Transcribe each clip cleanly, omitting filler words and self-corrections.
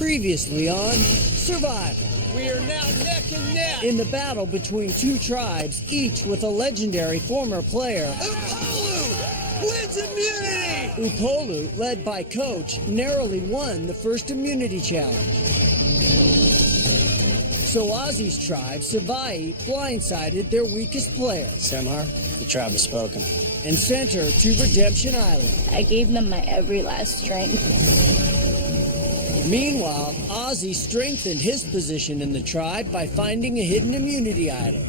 Previously on Survivor. We are now neck and neck. In the battle between two tribes, each with a legendary former player, Upolu wins immunity. Upolu, led by Coach, narrowly won the first immunity challenge. So Ozzy's tribe, Savai, blindsided their weakest player. Samhar, the tribe has spoken. And sent her to Redemption Island. I gave them my every last strength. Meanwhile, Ozzy strengthened his position in the tribe by finding a hidden immunity idol.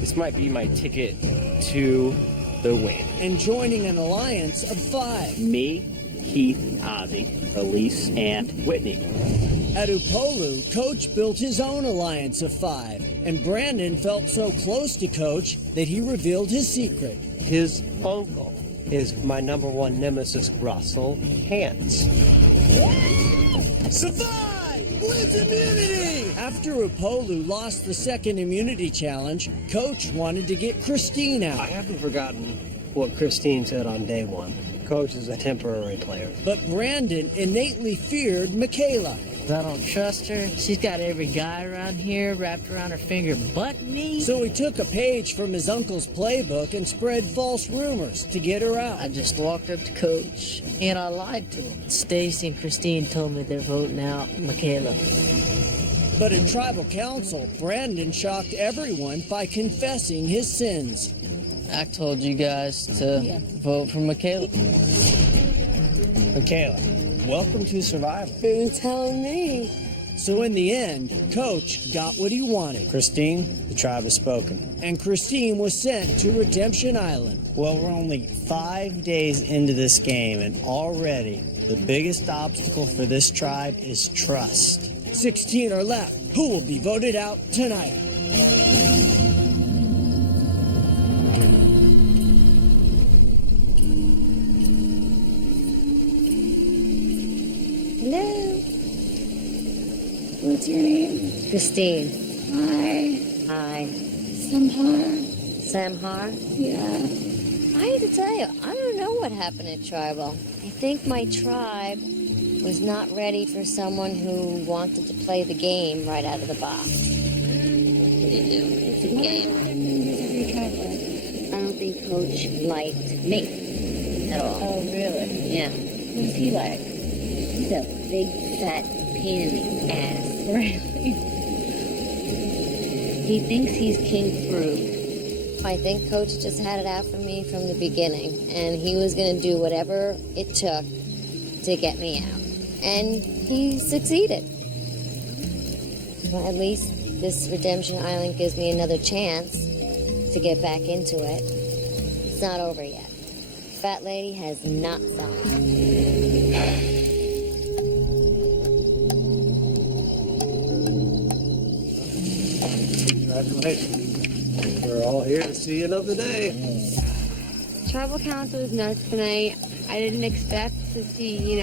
This might be my ticket to the win. And joining an alliance of 5. Me, Keith, Ozzy, Elise, and Whitney. At Upolu, Coach built his own alliance of 5, and Brandon felt so close to Coach that he revealed his secret. His uncle is my #1 nemesis, Russell Hantz. Savai wins immunity. After Upolu lost the second immunity challenge, Coach wanted to get Christine I out. haven't forgotten what Christine said on day 1. Coach is a temporary player. But Brandon innately feared Michaela. I don't trust her. She's got every guy around here wrapped around her finger but me. So he took a page from his uncle's playbook and spread false rumors to get her out. I just walked up to Coach and I lied to him. Stacy and Christine told me they're voting out Michaela. But at tribal council, Brandon shocked everyone by confessing his sins. I told you guys to vote for Michaela. Michaela, welcome to Survivor. Who's telling me? So in the end, Coach got what he wanted. Christine, the tribe has spoken. And Christine was sent to Redemption Island. Well, we're only 5 days into this game, and already the biggest obstacle for this tribe is trust. 16 are left. Who will be voted out tonight? Hello. What's your name? Christine. Hi. Hi. Samhar. Samhar? Yeah. I have to tell you, I don't know what happened at Tribal. I think my tribe was not ready for someone who wanted to play the game right out of the box. What do you do? It's a game. I don't think Coach liked me at all. Oh, really? Yeah. What's he like? He's a big, fat pain in the ass. Really? He thinks he's king fruit. I think Coach just had it out for me from the beginning, and he was going to do whatever it took to get me out. And he succeeded. Well, at least this Redemption Island gives me another chance to get back into it. It's not over yet. Fat lady has not stopped. Congratulations. We're all here to see another day. Tribal Council was nuts tonight. I didn't expect to see,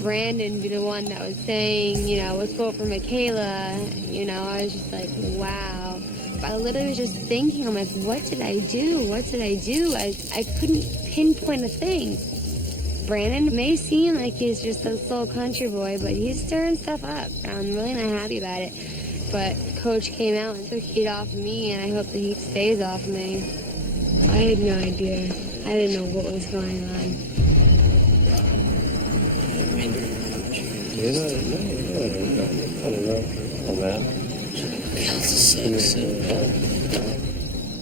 Brandon be the one that was saying, let's vote for Michaela. I was just like, wow. I literally was just thinking, I'm like, what did I do? What did I do? I couldn't pinpoint a thing. Brandon may seem like he's just a slow country boy, but he's stirring stuff up. I'm really not happy about it. But Coach came out and took heat off of me, and I hope the heat stays off of me. I had no idea. I didn't know what was going on.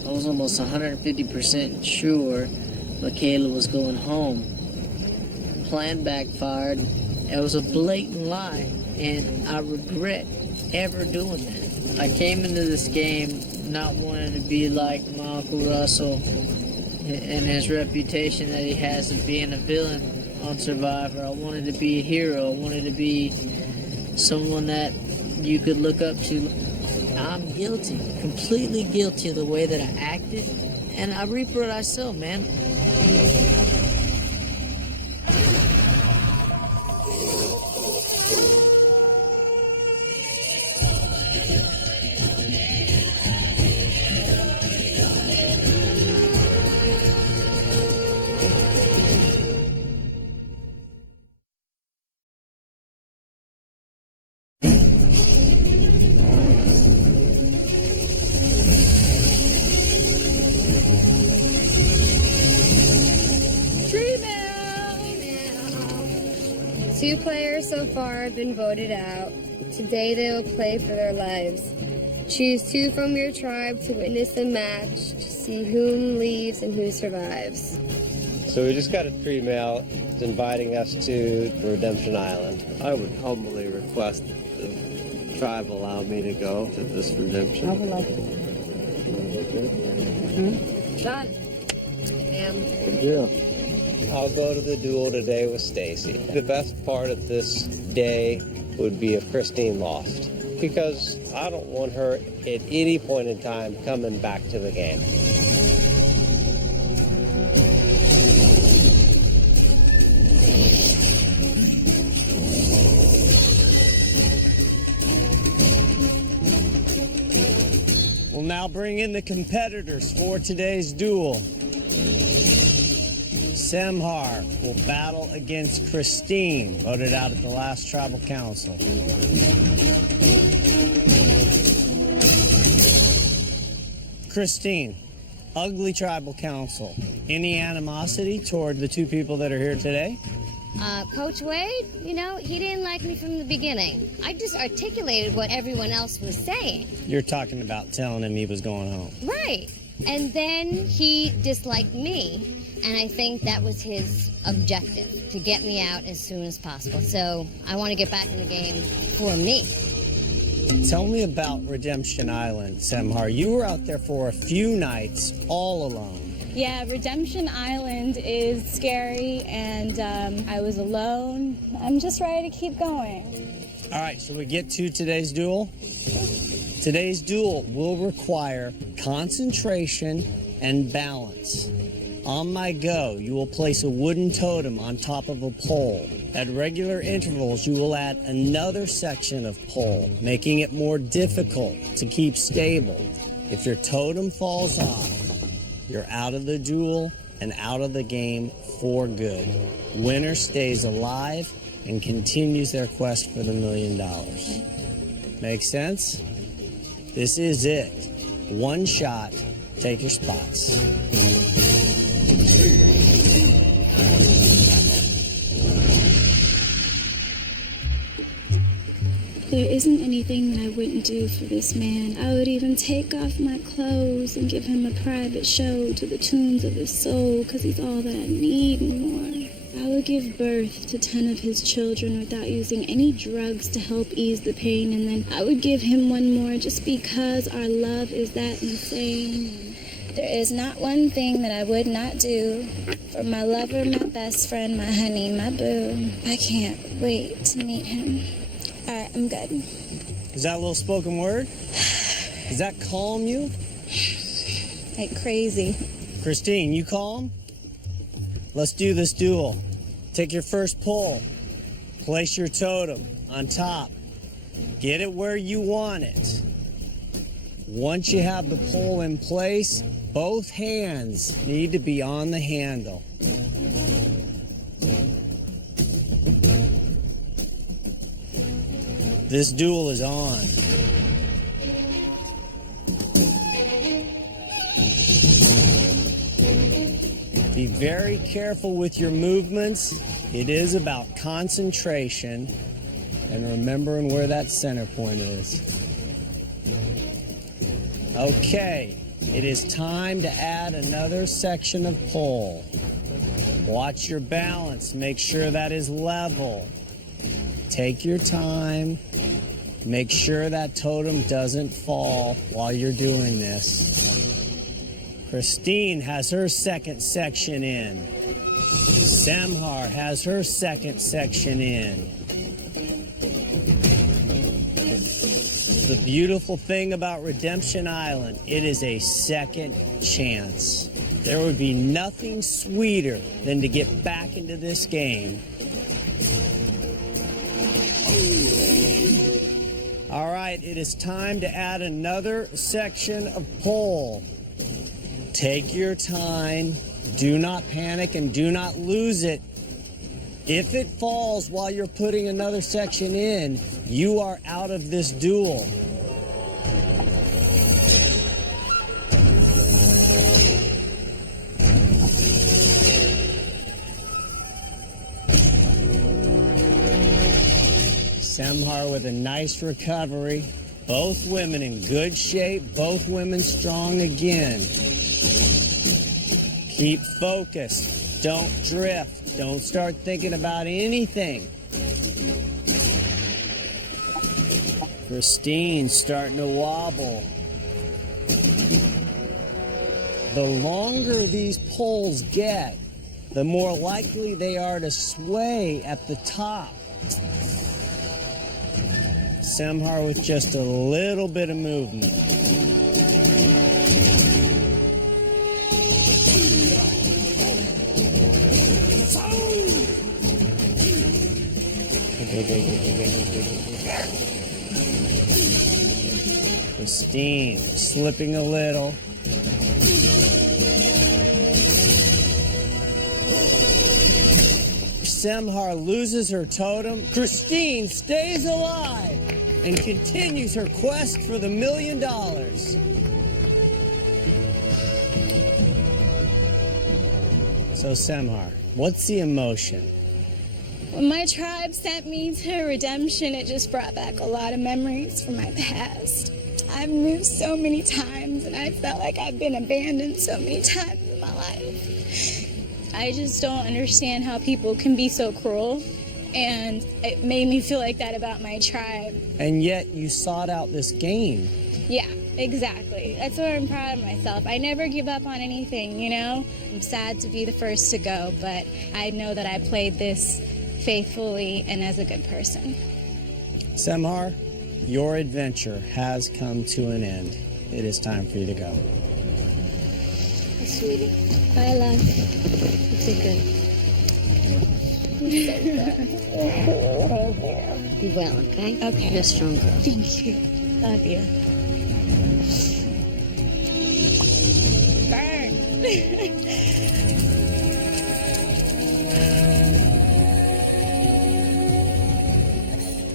I was almost 150% sure Michaela was going home. Plan backfired. It was a blatant lie, and I regret ever doing that. I came into this game not wanting to be like my Uncle Russell and his reputation that he has of being a villain on Survivor. I wanted to be a hero. I wanted to be someone that you could look up to. I'm guilty, completely guilty of the way that I acted, and I reap what I sow, man. 2 players so far have been voted out. Today they will play for their lives. Choose 2 from your tribe to witness the match to see who leaves and who survives. So we just got a pre-mail inviting us to Redemption Island. I would humbly request that the tribe allow me to go to this redemption. I would like to. Done. Ma'am. Good deal. I'll go to the duel today with Stacy. The best part of this day would be if Christine lost, because I don't want her at any point in time coming back to the game. We'll now bring in the competitors for today's duel. Semhar will battle against Christine, voted out at the last tribal council. Christine, ugly tribal council. Any animosity toward the 2 people that are here today? Coach Wade, you know, he didn't like me from the beginning. I just articulated what everyone else was saying. You're talking about telling him he was going home. Right. And then he disliked me, and I think that was his objective, to get me out as soon as possible. So I want to get back in the game for me. Tell me about Redemption Island, Semhar. You were out there for a few nights all alone. Yeah, Redemption Island is scary, and I was alone. I'm just ready to keep going. All right, shall we get to today's duel? Today's duel will require concentration and balance. On my go, you will place a wooden totem on top of a pole. At regular intervals, you will add another section of pole, making it more difficult to keep stable. If your totem falls off, you're out of the duel and out of the game for good. Winner stays alive and continues their quest for the $1 million. Make sense? This is it. One shot. Take your spots. There isn't anything that I wouldn't do for this man. I would even take off my clothes and give him a private show to the tunes of his soul, because he's all that I need and more. I would give birth to 10 of his children without using any drugs to help ease the pain, and then I would give him one more just because our love is that insane. There is not one thing that I would not do for my lover, my best friend, my honey, my boo. I can't wait to meet him. All right, I'm good. Is that a little spoken word? Does that calm you? Like crazy. Christine, you calm? Let's do this duel. Take your first pull. Place your totem on top. Get it where you want it. Once you have the pole in place, both hands need to be on the handle. This duel is on. Be very careful with your movements. It is about concentration and remembering where that center point is. Okay, it is time to add another section of pole. Watch your balance. Make sure that is level. Take your time. Make sure that totem doesn't fall while you're doing this. Christine has her second section in. Semhar has her second section in. The beautiful thing about Redemption Island, it is a second chance. There would be nothing sweeter than to get back into this game. All right, it is time to add another section of pole. Take your time. Do not panic and do not lose it. If it falls while you're putting another section in, you are out of this duel. Semhar with a nice recovery. Both women in good shape, both women strong again. Keep focused. Don't drift. Don't start thinking about anything. Christine's starting to wobble. The longer these poles get, the more likely they are to sway at the top. Semhar with just a little bit of movement. Christine slipping a little. Semhar loses her totem. Christine stays alive and continues her quest for the $1 million. So Semhar, what's the emotion? When my tribe sent me to redemption, it just brought back a lot of memories from my past. I've moved so many times, and I felt like I've been abandoned so many times in my life. I just don't understand how people can be so cruel, and it made me feel like that about my tribe. And yet you sought out this game. Yeah, exactly. That's why I'm proud of myself. I never give up on anything, you know? I'm sad to be the first to go, but I know that I played this faithfully and as a good person. Semhar, your adventure has come to an end. It is time for you to go. Sweetie. Bye, love. It's good. Be well, okay? Okay. You're a strong girl. Thank you. Love you.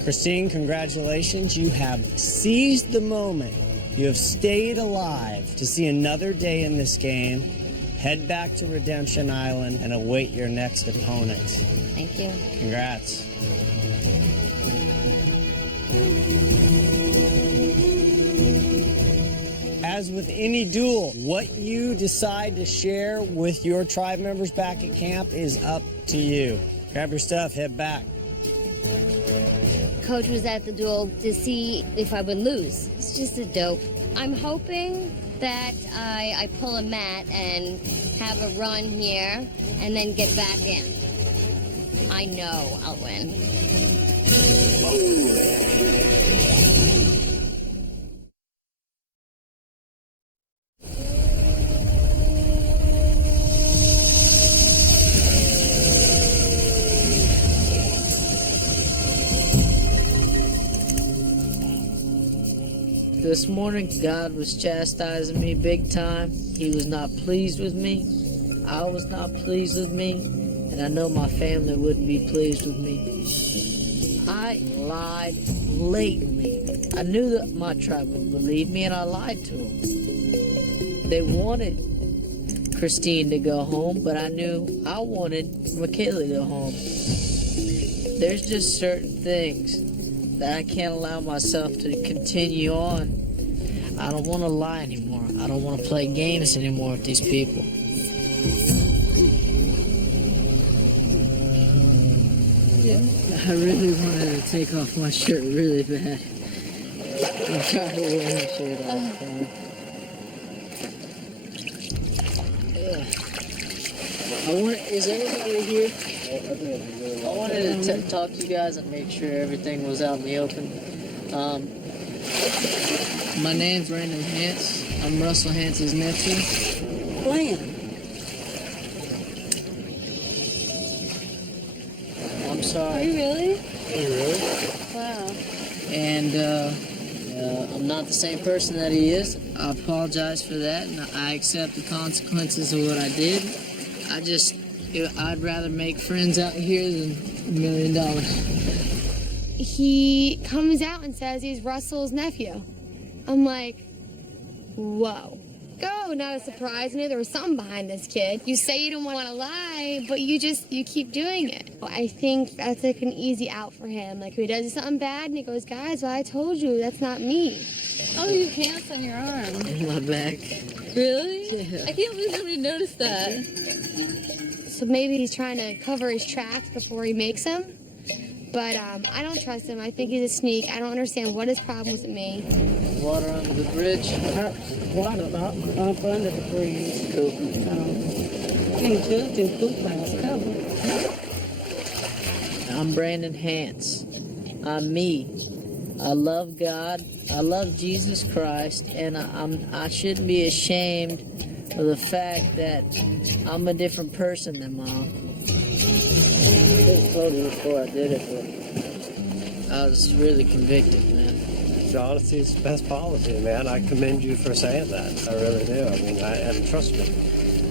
Christine, congratulations. You have seized the moment. You have stayed alive to see another day in this game. Head back to Redemption Island and await your next opponent. Thank you. Congrats. As with any duel, what you decide to share with your tribe members back at camp is up to you. Grab your stuff, head back. Coach was at the duel to see if I would lose. It's just a dope. I'm hoping that I pull a Matt and have a run here and then get back in. I know I'll win. This morning, God was chastising me big time. He was not pleased with me. I was not pleased with me. And I know my family wouldn't be pleased with me. I lied blatantly. I knew that my tribe would believe me, and I lied to them. They wanted Christine to go home, but I knew I wanted Michaela to go home. There's just certain things that I can't allow myself to continue on. I don't want to lie anymore. I don't want to play games anymore with these people. Yeah, I really wanted to take off my shirt really bad. I'm trying to wear my shirt all the time. Is everybody here? I wanted to talk to you guys and make sure everything was out in the open. My name's Randall Hance. I'm Russell Hance's nephew. I'm sorry. Are you really? Are you really? Wow. And I'm not the same person that he is. I apologize for that, and I accept the consequences of what I did. I'd rather make friends out here than $1 million. He comes out and says he's Russell's nephew. I'm like, whoa. oh, not a surprise. I knew there was something behind this kid. You say you don't want to lie, but you keep doing it. I think that's like an easy out for him. Like, if he does something bad and he goes, guys, well, I told you, that's not me. Oh, you have pants on your arm. In my back. Really? Yeah. I can't believe nobody noticed that. So maybe he's trying to cover his tracks before he makes them. But I don't trust him. I think he's a sneak. I don't understand what his problem is with me. Water under the bridge. Water up under the bridge. Cool. Can't judge and poop by its cover. I'm Brandon Hance. I'm me. I love God. I love Jesus Christ, and I shouldn't be ashamed of the fact that I'm a different person than my uncle. I told you before I did it, but I was really convicted, man. Honesty is the best policy, man. I commend you for saying that. I really do. I mean, and trust me,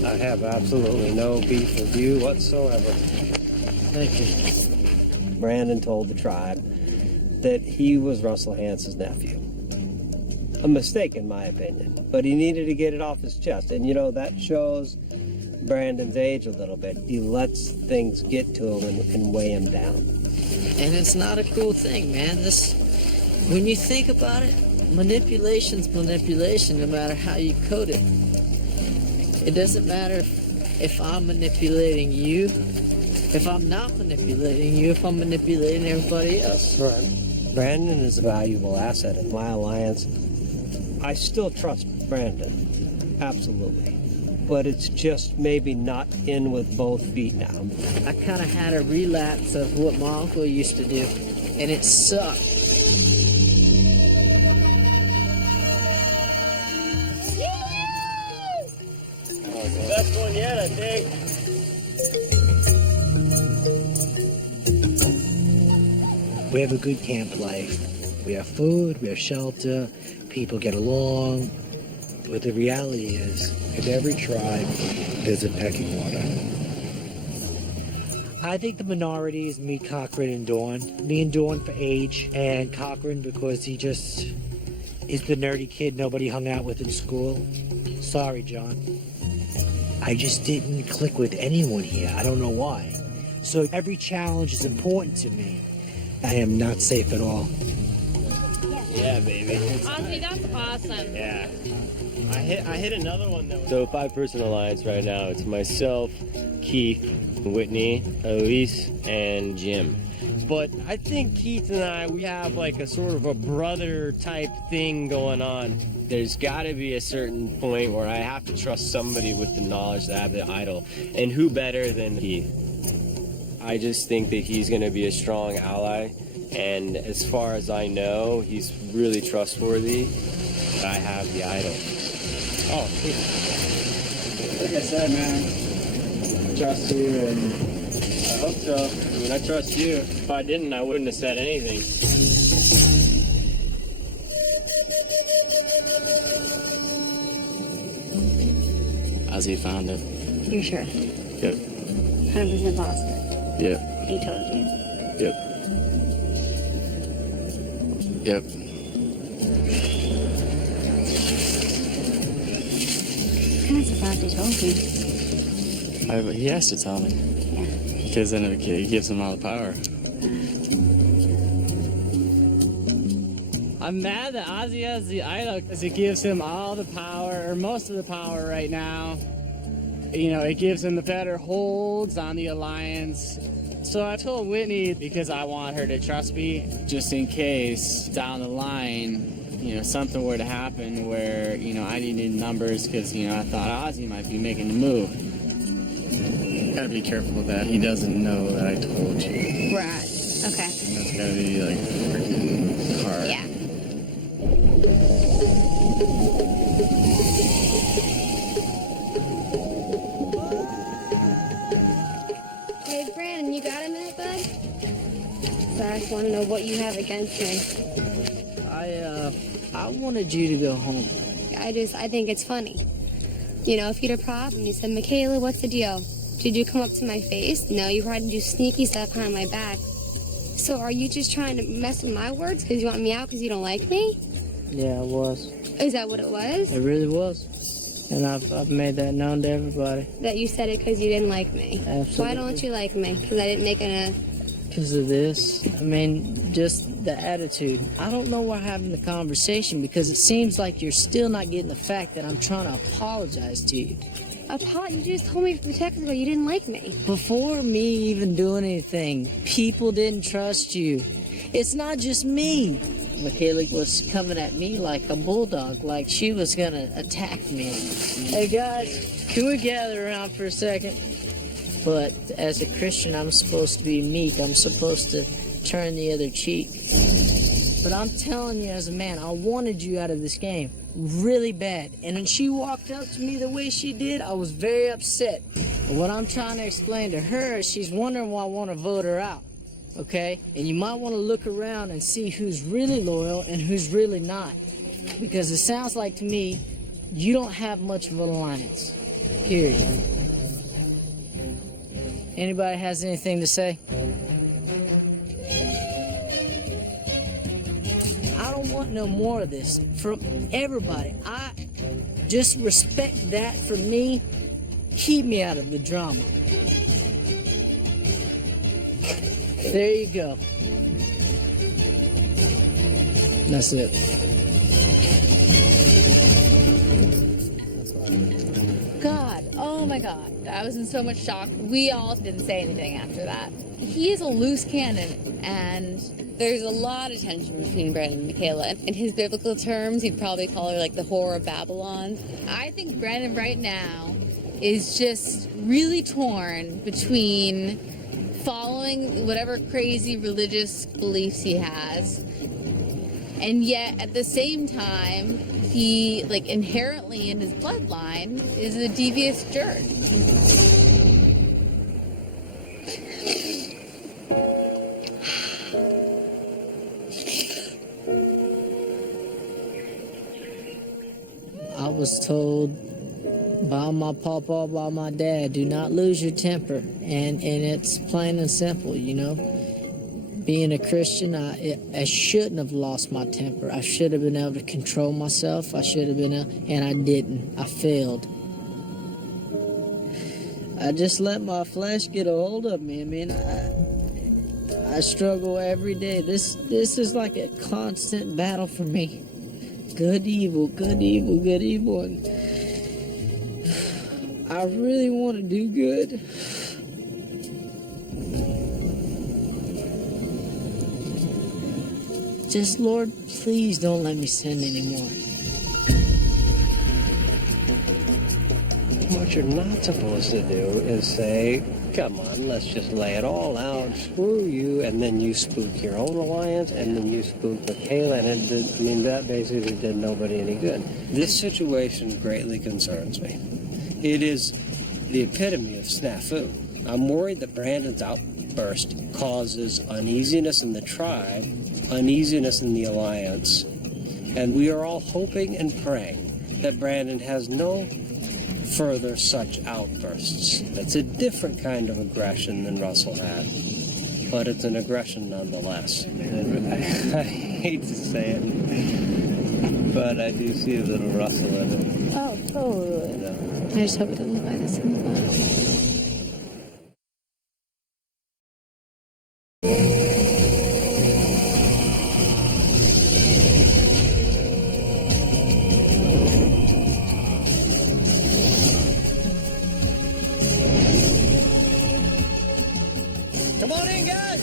I have absolutely no beef with you whatsoever. Thank you. Brandon told the tribe that he was Russell Hance's nephew. A mistake, in my opinion, but he needed to get it off his chest. And, you know, that shows Brandon's age a little bit. He lets things get to him and weigh him down. And it's not a cool thing, man. When you think about it, manipulation's manipulation, no matter how you code it. It doesn't matter if I'm manipulating you, if I'm not manipulating you, if I'm manipulating everybody else. Right. Brandon is a valuable asset in my alliance. I still trust Brandon, absolutely. But it's just maybe not in with both feet now. I kind of had a relapse of what my uncle used to do, and it sucked. Best one yet, I think. We have a good camp life. We have food, we have shelter, people get along. But the reality is, in every tribe, there's a pecking order. I think the minority is me, Cochran, and Dawn. Me and Dawn for age, and Cochran because he just is the nerdy kid nobody hung out with in school. Sorry, John. I just didn't click with anyone here. I don't know why. So every challenge is important to me. I am not safe at all. Yeah, baby. Ozzy, that's awesome. Yeah. I hit another one though. So 5-person alliance right now. It's myself, Keith, Whitney, Elise, and Jim. But I think Keith and I, we have like a sort of a brother type thing going on. There's got to be a certain point where I have to trust somebody with the knowledge that I have the idol. And who better than Keith? I just think that he's going to be a strong ally. And as far as I know, he's really trustworthy. I have the idol. Oh, like I said, man, I trust you, and I hope so. I mean, I trust you. If I didn't, I wouldn't have said anything. Ozzy found it. You're sure? Yep. 100% positive? Yep. He told you? Yep. Yep. I'm kind of surprised he told you. He has to tell me. Yeah. Because then it gives him all the power. I'm mad that Ozzy has the idol because it gives him all the power, or most of the power right now. You know, it gives him the better holds on the alliance. So I told Whitney, because I want her to trust me, just in case down the line, you know, something were to happen where, you know, I needed numbers because, you know, I thought Ozzy might be making the move. You gotta be careful with that. He doesn't know that I told you. Right. Okay. That's gotta be, like, freaking hard. Yeah. Hey, Brandon, you got a minute, bud? So I just want to know what you have against me. I wanted you to go home. I think it's funny. You know, if you had a problem, you said, Michaela, what's the deal? Did you come up to my face? No, you tried to do sneaky stuff behind my back. So are you just trying to mess with my words because you want me out because you don't like me? Yeah, it was. Is that what it was? It really was. And I've made that known to everybody. That you said it because you didn't like me. Absolutely. Why don't you like me? Because I didn't make enough. Because of this. I mean, just the attitude. I don't know why we're having the conversation because it seems like you're still not getting the fact that I'm trying to apologize to you. You just told me from text ago you didn't like me. Before me even doing anything, people didn't trust you. It's not just me. Michaela was coming at me like a bulldog, like she was gonna attack me. Hey guys, can we gather around for a second? But as a Christian, I'm supposed to be meek. I'm supposed to turn the other cheek. But I'm telling you as a man, I wanted you out of this game really bad. And when she walked up to me the way she did, I was very upset. But what I'm trying to explain to her is she's wondering why I want to vote her out. Okay? And you might want to look around and see who's really loyal and who's really not. Because it sounds like to me, you don't have much of an alliance. Period. Anybody has anything to say? I don't want no more of this from everybody. I just respect that from me. Keep me out of the drama. There you go. That's it. God, oh my God. I was in so much shock. We all didn't say anything after that. He is a loose cannon, and there's a lot of tension between Brandon and Michaela. In his biblical terms, he'd probably call her like the whore of Babylon. I think Brandon right now is just really torn between following whatever crazy religious beliefs he has, and yet at the same time he, like, inherently in his bloodline is a devious jerk. I was told by my papa, by my dad, do not lose your temper. And it's plain and simple, you know. Being a Christian, I shouldn't have lost my temper. I should have been able to control myself. I should have been and I didn't. I failed. I just let my flesh get a hold of me. I mean, I struggle every day. This is like a constant battle for me. Good, evil, good, evil, good, evil. And I really want to do good. Just, Lord, please don't let me sin anymore. What you're not supposed to do is say, come on, let's just lay it all out, screw you, and then you spook your own alliance, and then you spook Michaela, and that basically did nobody any good. This situation greatly concerns me. It is the epitome of snafu. I'm worried that Brandon's outburst causes uneasiness in the tribe, uneasiness in the alliance, and we are all hoping and praying that Brandon has no further such outbursts. That's a different kind of aggression than Russell had, but it's an aggression nonetheless. I hate to say it, but I do see a little Russell in it. Oh, totally. You know? I just hope it doesn't look like this in the bottom. Come on in, guys.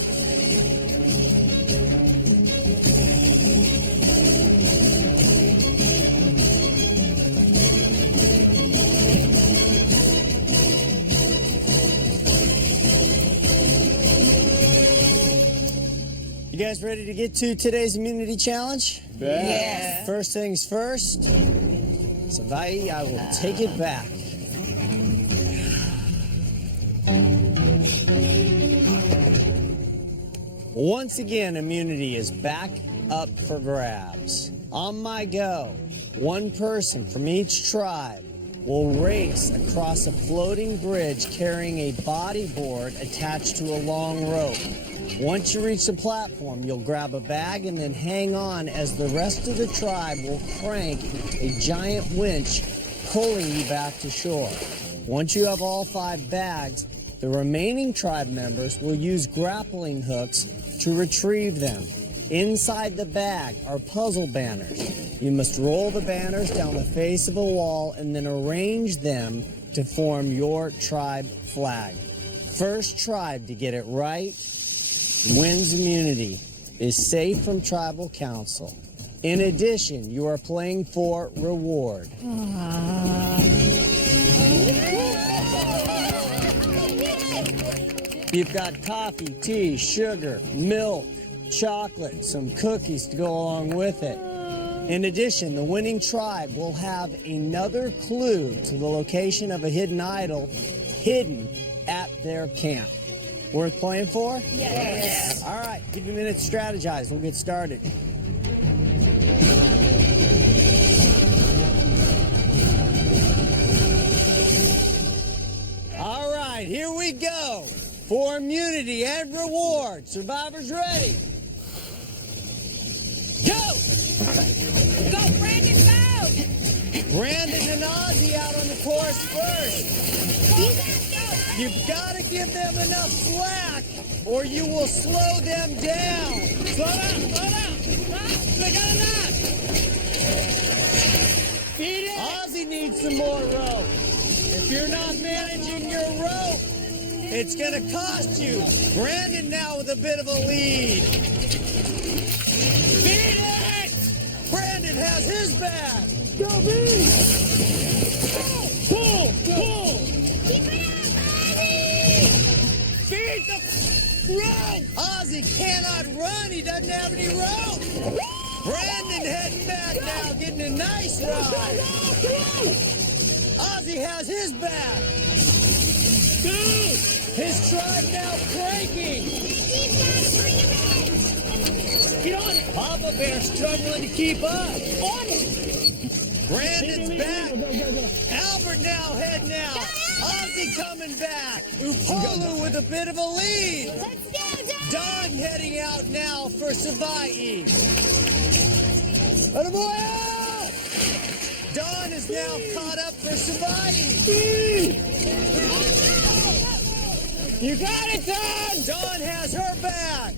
You guys ready to get to today's immunity challenge? Yeah. First things first. Savai, I will take it back. Once again, immunity is back up for grabs. On my go, one person from each tribe will race across a floating bridge carrying a bodyboard attached to a long rope. Once you reach the platform, you'll grab a bag and then hang on as the rest of the tribe will crank a giant winch pulling you back to shore. Once you have all 5 bags, the remaining tribe members will use grappling hooks to retrieve them. Inside the bag are puzzle banners. You must roll the banners down the face of a wall and then arrange them to form your tribe flag. First tribe to get it right wins immunity, is safe from tribal council. In addition, you are playing for reward. You've got coffee, tea, sugar, milk, chocolate, some cookies to go along with it. In addition, the winning tribe will have another clue to the location of a hidden idol hidden at their camp. Worth playing for? Yes. All right, give me a minute to strategize. We'll get started. All right, here we go. For immunity and reward. Survivors ready? Go! Go, Brandon, go! Brandon and Ozzy out on the course first. You've got to give them enough slack or you will slow them down. Slow down, slow down. They got enough. Beat it. Ozzy needs some more rope. If you're not managing your rope, it's going to cost you. Brandon now with a bit of a lead. Beat it! Brandon has his bag. Go, beat! Pull! Pull! Beat the rope! Ozzy cannot run. He doesn't have any rope. Brandon heading back now, getting a nice ride. Ozzy has his back. His tribe now breaking. Get on it. Papa Bear struggling to keep up. On it. Brandon's back. Albert now heading out. Ozzy coming back. Upolu with a bit of a lead. Don heading out now for Savai'i. Attaboy! Don is now caught up for Savai'i. You got it, Don! Don has her back.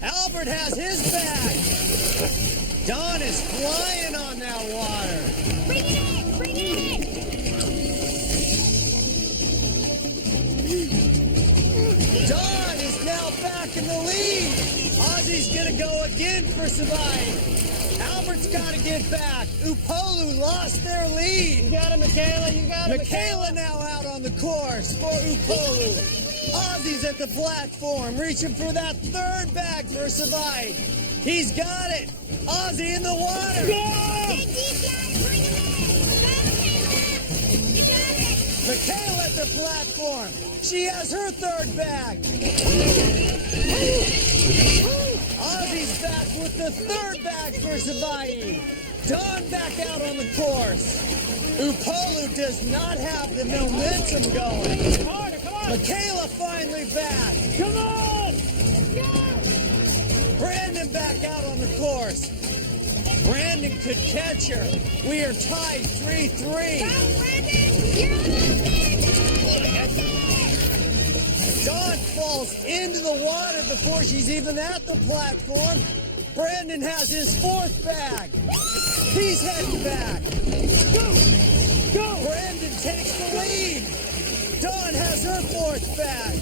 Albert has his back. Don is flying on that water. Bring it in! Bring it in! Don is now back in the lead. Ozzy's gonna go again for Savai'i. Albert's got to get back. Upolu lost their lead. You got it, Michaela. You got it, Michaela now out on the course for Upolu. Ozzy's at the platform, reaching for that third bag for Savai'i. He's got it. Ozzy in the water. Go! Michaela at the platform. She has her third bag. Ozzy's back with the third bag for Savai'i. Don back out on the course. Upolu does not have the momentum going. Come on, come on. Michaela finally back. Come on. Brandon back out on the course. Brandon could catch her. We are tied 3-3. Go, Brandon. You're almost there. Dawn falls into the water before she's even at the platform. Brandon has his fourth bag. He's heading back. Go! Go! Brandon takes the lead. Dawn has her fourth bag.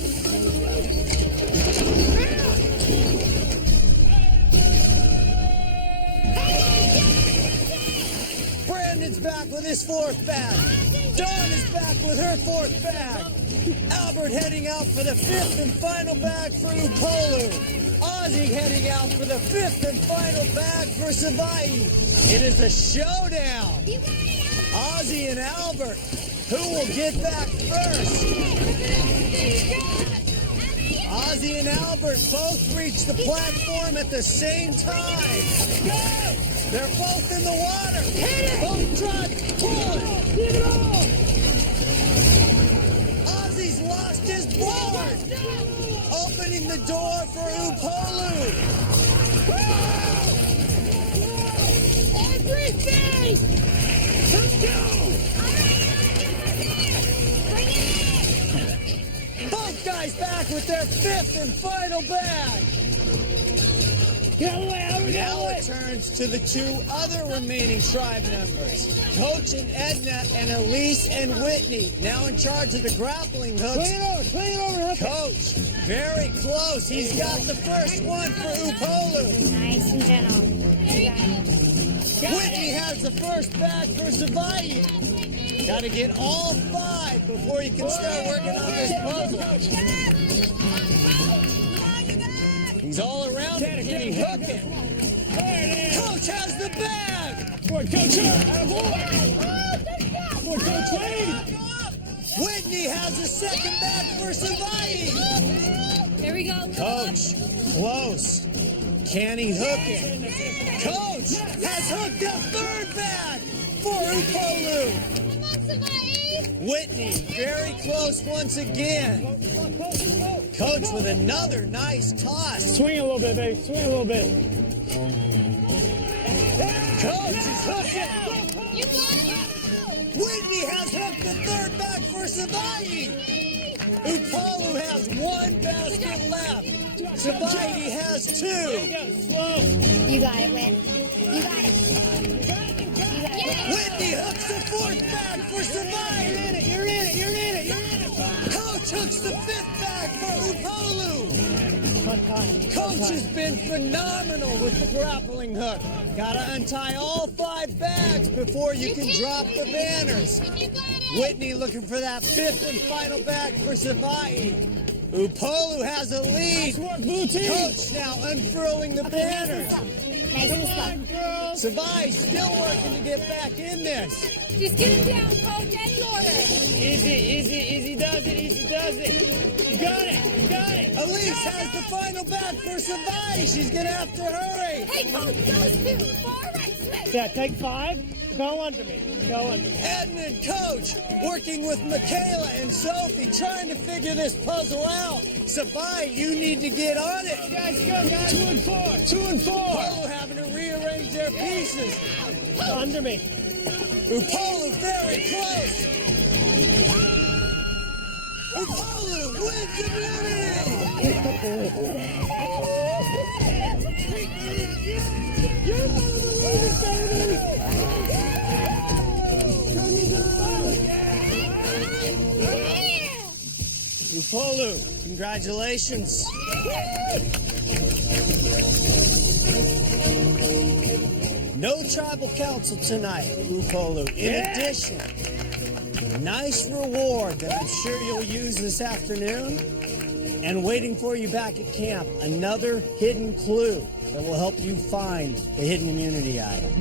Brandon's back with his fourth bag. Dawn is back with her fourth bag. Albert heading out for the fifth and final bag for Upolu. Ozzy heading out for the fifth and final bag for Savai'i. It is a showdown. Ozzy and Albert. Who will get back first? Ozzy and Albert both reach the platform at the same time. They're both in the water. Both tribes pulling. Get it on. Ozzy's lost his board. Opening the door for Upolu. Everything! Let's go! guys back with their 5th and final bag. Now it turns to the 2 other remaining tribe members, Coach and Edna and Elise and Whitney, now in charge of the grappling hooks. Play it over. Coach, very close. He's got the first one for Upolu. Nice and gentle. Whitney has the first bag for Savai. Got to get all 5 before you can start working on this puzzle. He's all around it. Can he hook it? Coach has the bag. For Coach Wade. Whitney has the second bag for Savai. There we go. Coach, close. Can he hook it? Coach has hooked the 3rd bag for Upolu. Whitney, very close once again. Coach with another nice toss. Swing a little bit, baby. Swing a little bit. Coach is hooking. Whitney has hooked the 3rd bag for Savai. Upolu has 1 basket left. Savai has 2. You got it, Whit. You got it. Whitney hooks the 4th bag for Savai. You're in it. Coach hooks the 5th bag for Upolu. Coach has been phenomenal with the grappling hook. Gotta untie all 5 bags before you can drop the banners. Whitney looking for that 5th and final bag for Savai. Upolu has a lead. Coach now unfurling the banners. Nice and slow. Savai still working to get back in this. Just get him down, Coach. Any order. Easy does it. You got it. Elise has the final bag for Savai. She's gonna have to hurry. Hey, Coach, those 2. Far right, switch. Yeah, take 5. Go under me. Edna and Coach working with Michaela and Sophie trying to figure this puzzle out. Savai, you need to get on it. Guys, go, guys. 2 and 4. Upolu having to rearrange their pieces. Under me. Upolu very close. Upolu wins immunity. Upolu, congratulations. No tribal council tonight, Upolu. In addition, nice reward that I'm sure you'll use this afternoon. And waiting for you back at camp, another hidden clue that will help you find the hidden immunity item.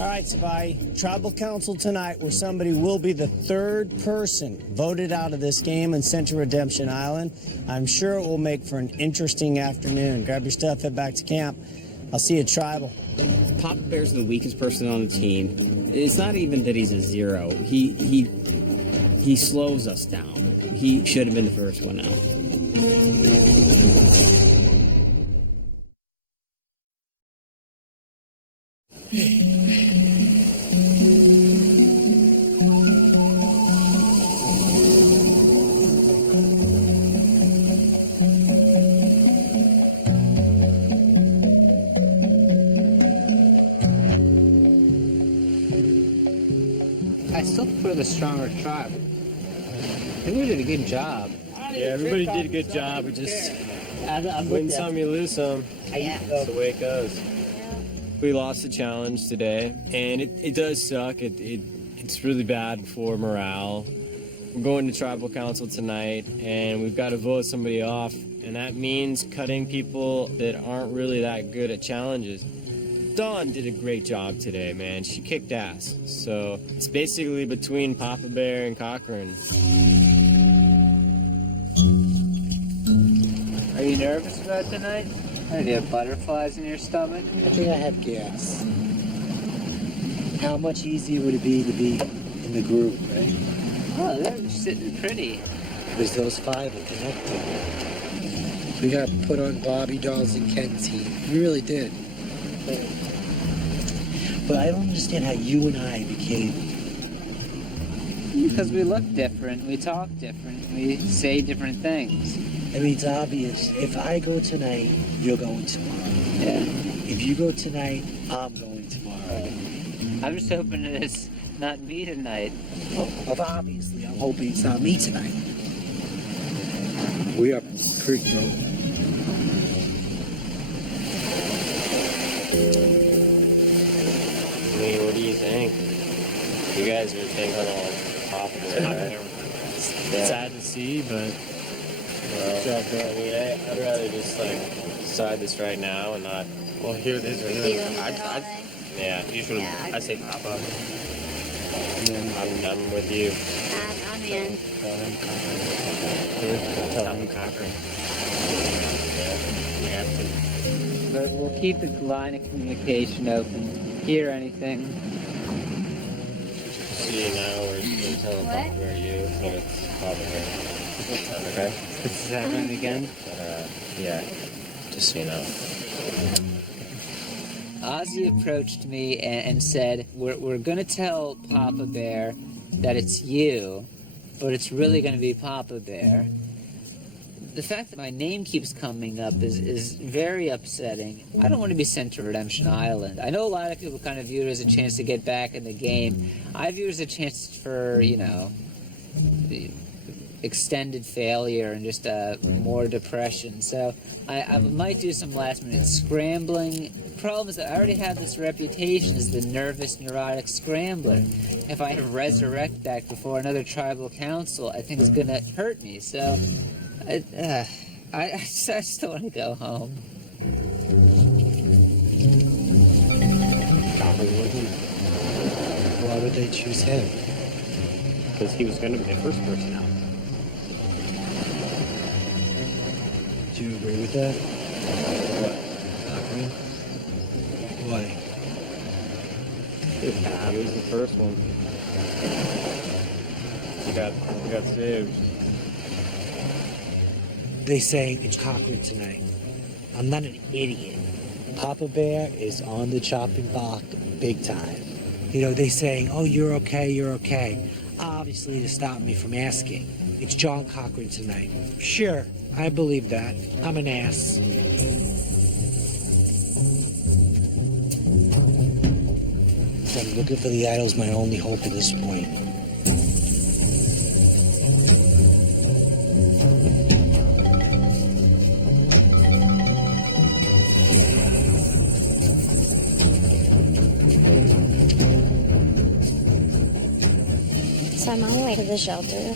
All right, Savai, tribal council tonight where somebody will be the 3rd person voted out of this game and sent to Redemption Island. I'm sure it will make for an interesting afternoon. Grab your stuff, head back to camp. I'll see you at tribal. Papa Bear's the weakest person on the team. It's not even that he's a 0. He slows us down. He should have been the first one out. I still prefer the stronger tribe. I think we did a good job. Yeah, everybody did a good job. We just win some, you lose some. That's the way it goes. We lost the challenge today, and it does suck. It's really bad for morale. We're going to tribal council tonight, and we've got to vote somebody off, and that means cutting people that aren't really that good at challenges. Dawn did a great job today, man. She kicked ass. So it's basically between Papa Bear and Cochran. Are you nervous about tonight? Do you have butterflies in your stomach? I think I have gas. How much easier would it be to be in the group, right? Oh, they're sitting pretty. Because those 5 are connected. We got put on Bobby Dolls and Ken's team. We really did. But I don't understand how you and I became Because we look different, we talk different, we say different things. I mean, it's obvious. If I go tonight, you're going tomorrow. Yeah. If you go tonight, I'm going tomorrow. I'm just hoping that it's not me tonight. Well, obviously, I'm hoping it's not me tonight. We up the creek, bro. I mean, what do you think? You guys are thinking on top of it, right? It's sad to see, but well, I mean, I'd rather just like decide this right now and not. Well, here it is. Right here. Yeah, You should. I say Papa. I'm with you. I'm in. Tell him Cochran. Yeah, we have to. But we'll keep the line of communication open. Hear anything? See now, we're telling Papa where you, so it's Papa here. Okay? This is happening again? But, yeah, just so you know. Ozzy approached me and said, we're going to tell Papa Bear that it's you, but it's really going to be Papa Bear. The fact that my name keeps coming up is very upsetting. I don't want to be sent to Redemption Island. I know a lot of people kind of view it as a chance to get back in the game. I view it as a chance for, extended failure and just more depression. So I might do some last minute scrambling. Problem is that I already have this reputation as the nervous, neurotic scrambler. If I resurrect that before another tribal council, I think it's going to hurt me. So I just want to go home. Why would they choose him? Because he was going to be the first person out. Do you agree with that? What? Cochran? Why? He was the first one. He got saved. They say it's Cochran tonight. I'm not an idiot. Papa Bear is on the chopping block big time. They say, oh, you're okay. Obviously to stop me from asking. It's John Cochran tonight. Sure, I believe that. I'm an ass. I'm looking for the idol's my only hope at this point. So I'm on my way to the shelter,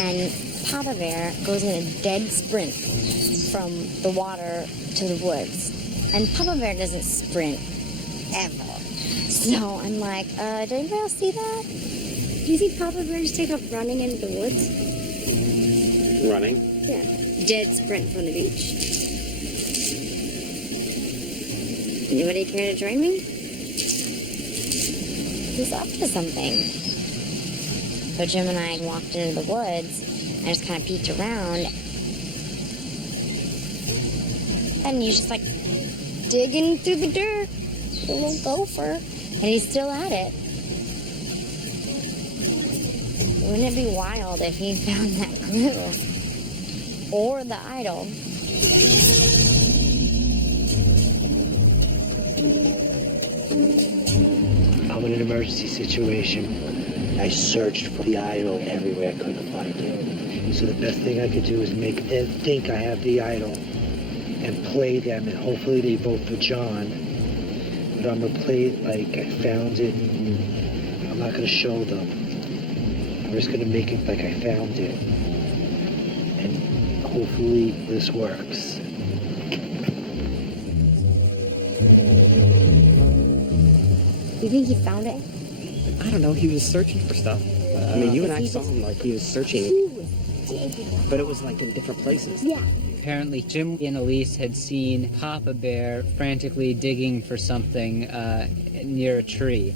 and Papa Bear goes in a dead sprint from the water to the woods. And Papa Bear doesn't sprint ever. So I'm like, did anybody else see that? Do you think Papa Bear just take off running into the woods? Running? Yeah. Dead sprint from the beach. Anybody care to join me? He's up to something. So Jim and I walked into the woods and just kind of peeked around. And he's just like digging through the dirt. A little gopher. And he's still at it. Wouldn't it be wild if he found that clue? Or the idol? I'm in an emergency situation. I searched for the idol everywhere, I couldn't find it. So the best thing I could do is make them think I have the idol and play them, and hopefully they vote for John. But I'm gonna play it like I found it. I'm not gonna show them. I'm just gonna make it like I found it. And hopefully this works. You think he found it? I don't know. He was searching for stuff. I mean, you and I saw him like he was searching. But it was like in different places. Yeah. Apparently, Jim and Elise had seen Papa Bear frantically digging for something near a tree.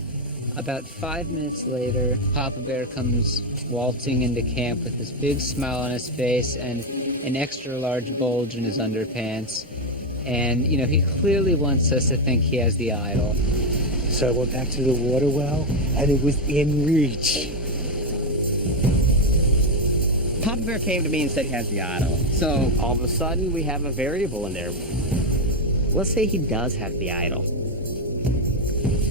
About 5 minutes later, Papa Bear comes waltzing into camp with this big smile on his face and an extra large bulge in his underpants. And, he clearly wants us to think he has the idol. So I went back to the water well, and it was in reach. Papa Bear came to me and said he has the idol. So All of a sudden, we have a variable in there. Let's say he does have the idol.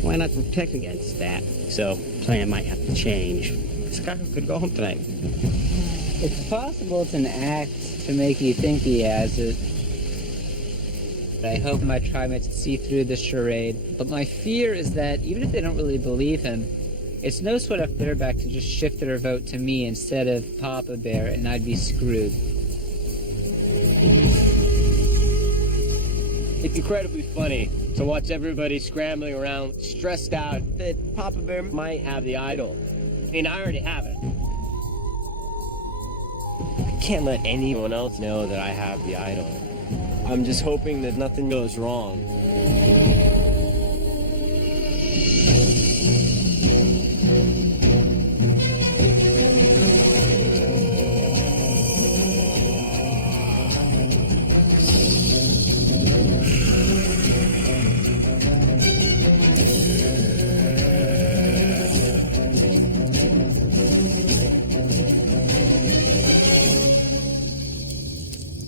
Why not protect against that? So, plan might have to change. This guy could go home tonight. It's possible it's an act to make you think he has it. I hope my trimates see through this charade, but my fear is that even if they don't really believe him, it's no sweat off their back to just shift their vote to me instead of Papa Bear, and I'd be screwed. It's incredibly funny to watch everybody scrambling around, stressed out that Papa Bear might have the idol. I mean, I already have it. I can't let anyone else know that I have the idol. I'm just hoping that nothing goes wrong.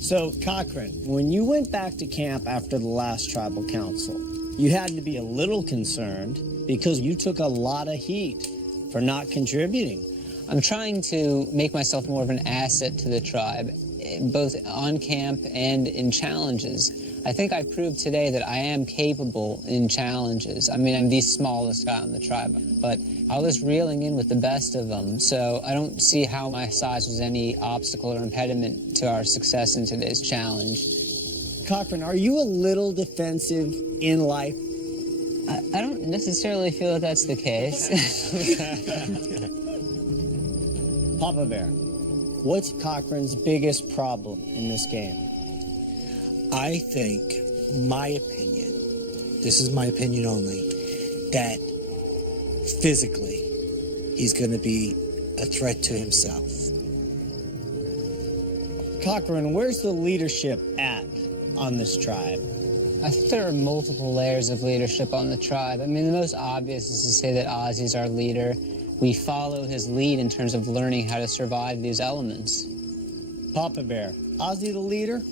So, Cochran, when you went back to camp after the last tribal council, you had to be a little concerned because you took a lot of heat for not contributing. I'm trying to make myself more of an asset to the tribe, both on camp and in challenges. I think I proved today that I am capable in challenges. I mean, I'm the smallest guy on the tribe, but I was reeling in with the best of them, so I don't see how my size was any obstacle or impediment to our success in today's challenge. Cochran, are you a little defensive in life? I don't necessarily feel that that's the case. Papa Bear, what's Cochran's biggest problem in this game? I think, my opinion, this is my opinion only, that physically he's going to be a threat to himself. Cochran, where's the leadership at on this tribe? I think there are multiple layers of leadership on the tribe. I mean, the most obvious is to say that Ozzy's our leader. We follow his lead in terms of learning how to survive these elements. Papa Bear, Ozzy the leader?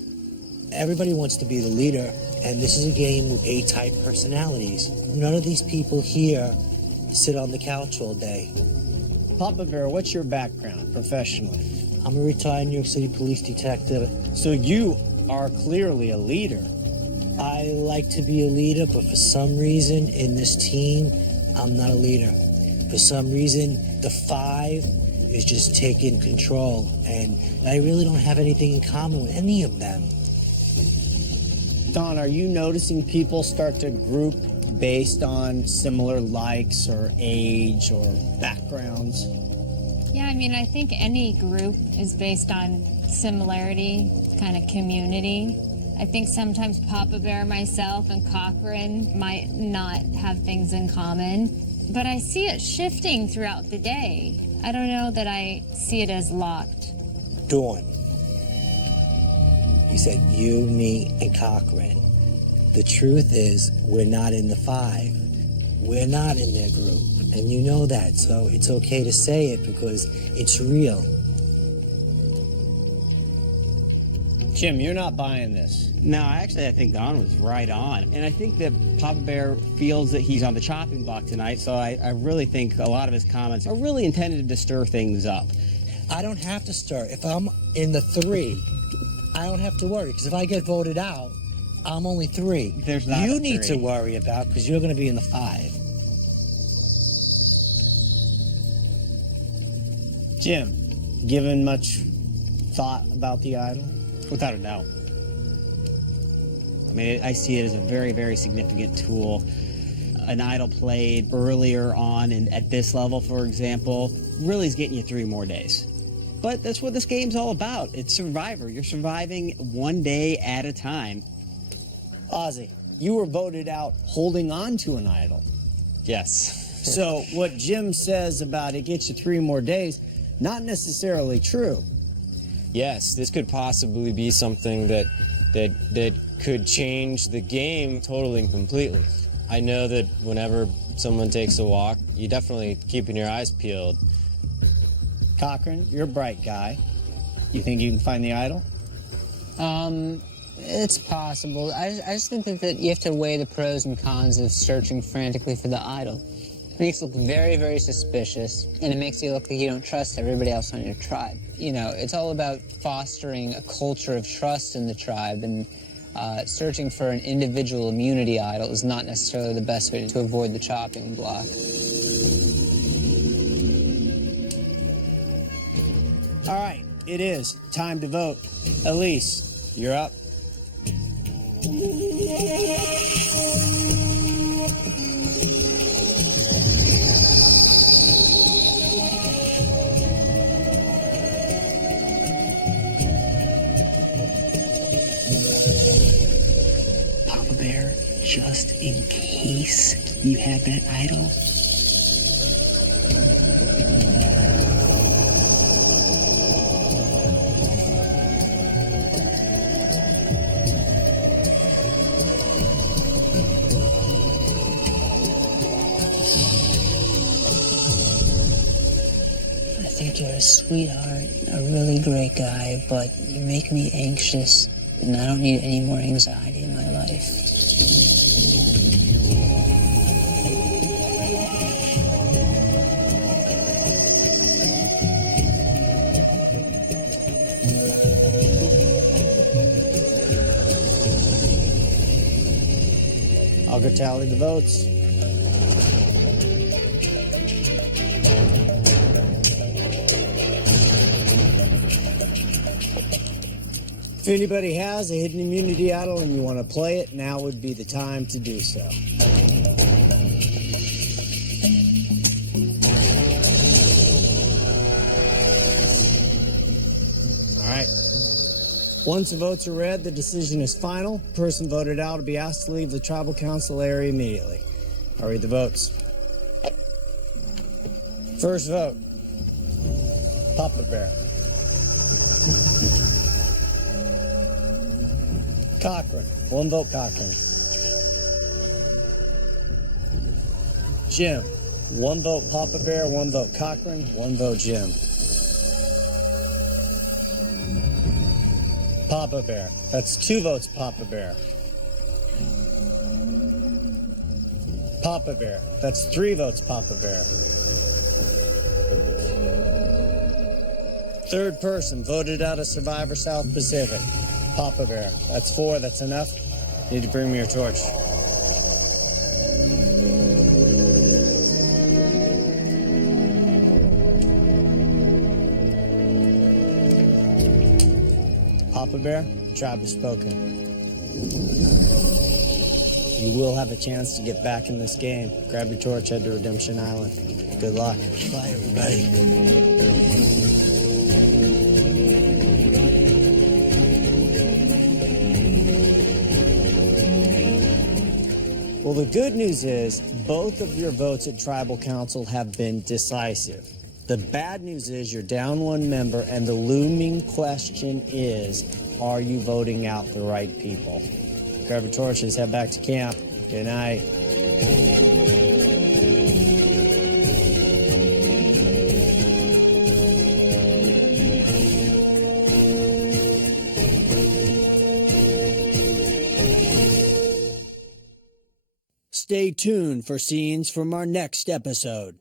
Everybody wants to be the leader, and this is a game with A-type personalities. None of these people here sit on the couch all day. Papa Bear, what's your background professionally? I'm a retired New York City police detective. So you are clearly a leader. I like to be a leader, but for some reason in this team, I'm not a leader. For some reason, the 5 is just taking control, and I really don't have anything in common with any of them. Don, are you noticing people start to group based on similar likes or age or backgrounds? Yeah, I mean, I think any group is based on similarity, kind of community. I think sometimes Papa Bear, myself, and Cochran might not have things in common, but I see it shifting throughout the day. I don't know that I see it as locked. Dawn. You said you, me, and Cochran. The truth is, we're not in the 5. We're not in their group. And you know that, so it's okay to say it because it's real. Jim, you're not buying this. No, actually, I think Don was right on. And I think that Papa Bear feels that he's on the chopping block tonight, so I really think a lot of his comments are really intended to stir things up. I don't have to stir. If I'm in the 3, I don't have to worry, because if I get voted out, I'm only 3. There's not you a need 3. to worry about, because you're going to be in the 5. Jim, given much thought about the idol? Without a doubt. I mean, I see it as a very, very significant tool. An idol played earlier on and at this level, for example, really is getting you 3 more days. But that's what this game's all about. It's Survivor. You're surviving one day at a time. Ozzy, you were voted out holding on to an idol. Yes. So what Jim says about it gets you 3 more days, not necessarily true. Yes, this could possibly be something that could change the game totally and completely. I know that whenever someone takes a walk, you're definitely keeping your eyes peeled. Cochran, you're a bright guy. You think you can find the idol? It's possible. I just think that you have to weigh the pros and cons of searching frantically for the idol. It makes you look very, very suspicious, and it makes you look like you don't trust everybody else on your tribe. You know, it's all about fostering a culture of trust in the tribe, and searching for an individual immunity idol is not necessarily the best way to avoid the chopping block. All right, it is time to vote. Elise, you're up. Papa Bear, just in case you have that idol, You're a sweetheart, a really great guy, but you make me anxious, and I don't need any more anxiety in my life. I'll go tally the votes. If anybody has a hidden immunity idol and you want to play it, now would be the time to do so. All right. Once the votes are read, the decision is final. Person voted out will be asked to leave the tribal council area immediately. I'll read the votes. First vote, Papa Bear. Cochran, 1 vote Cochran. Jim, 1 vote Papa Bear, 1 vote Cochran, 1 vote Jim. Papa Bear, that's 2 votes Papa Bear. Papa Bear, that's 3 votes Papa Bear. Third person voted out of Survivor South Pacific. Papa Bear. That's 4. That's enough. Need to bring me your torch. Papa Bear, tribe has spoken. You will have a chance to get back in this game. Grab your torch, head to Redemption Island. Good luck. Bye, everybody. Well, the good news is both of your votes at Tribal Council have been decisive. The bad news is you're down 1 member, and the looming question is, are you voting out the right people? Grab your torches, head back to camp. Good night. Stay tuned for scenes from our next episode.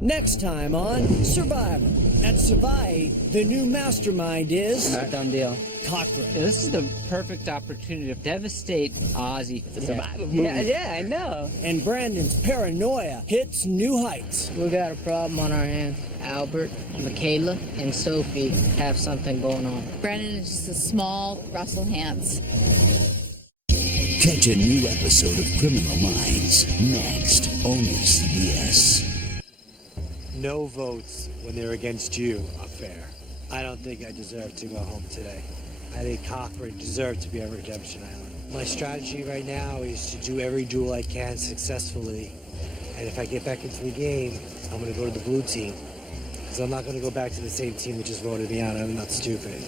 Next time on Survivor. At Survive, the new mastermind is... Done deal. Cochran. Yeah, this is the perfect opportunity to devastate Ozzy. The Survivor movie. Yeah, I know. And Brandon's paranoia hits new heights. We got a problem on our hands. Albert, Michaela, and Sophie have something going on. Brandon is just a small Russell Hantz. Catch a new episode of Criminal Minds next, only CBS. No votes when they're against you are fair. I don't think I deserve to go home today. I think Cochran deserved to be on Redemption Island. My strategy right now is to do every duel I can successfully. And if I get back into the game, I'm going to go to the blue team. Because I'm not going to go back to the same team that just voted me out. I'm not stupid.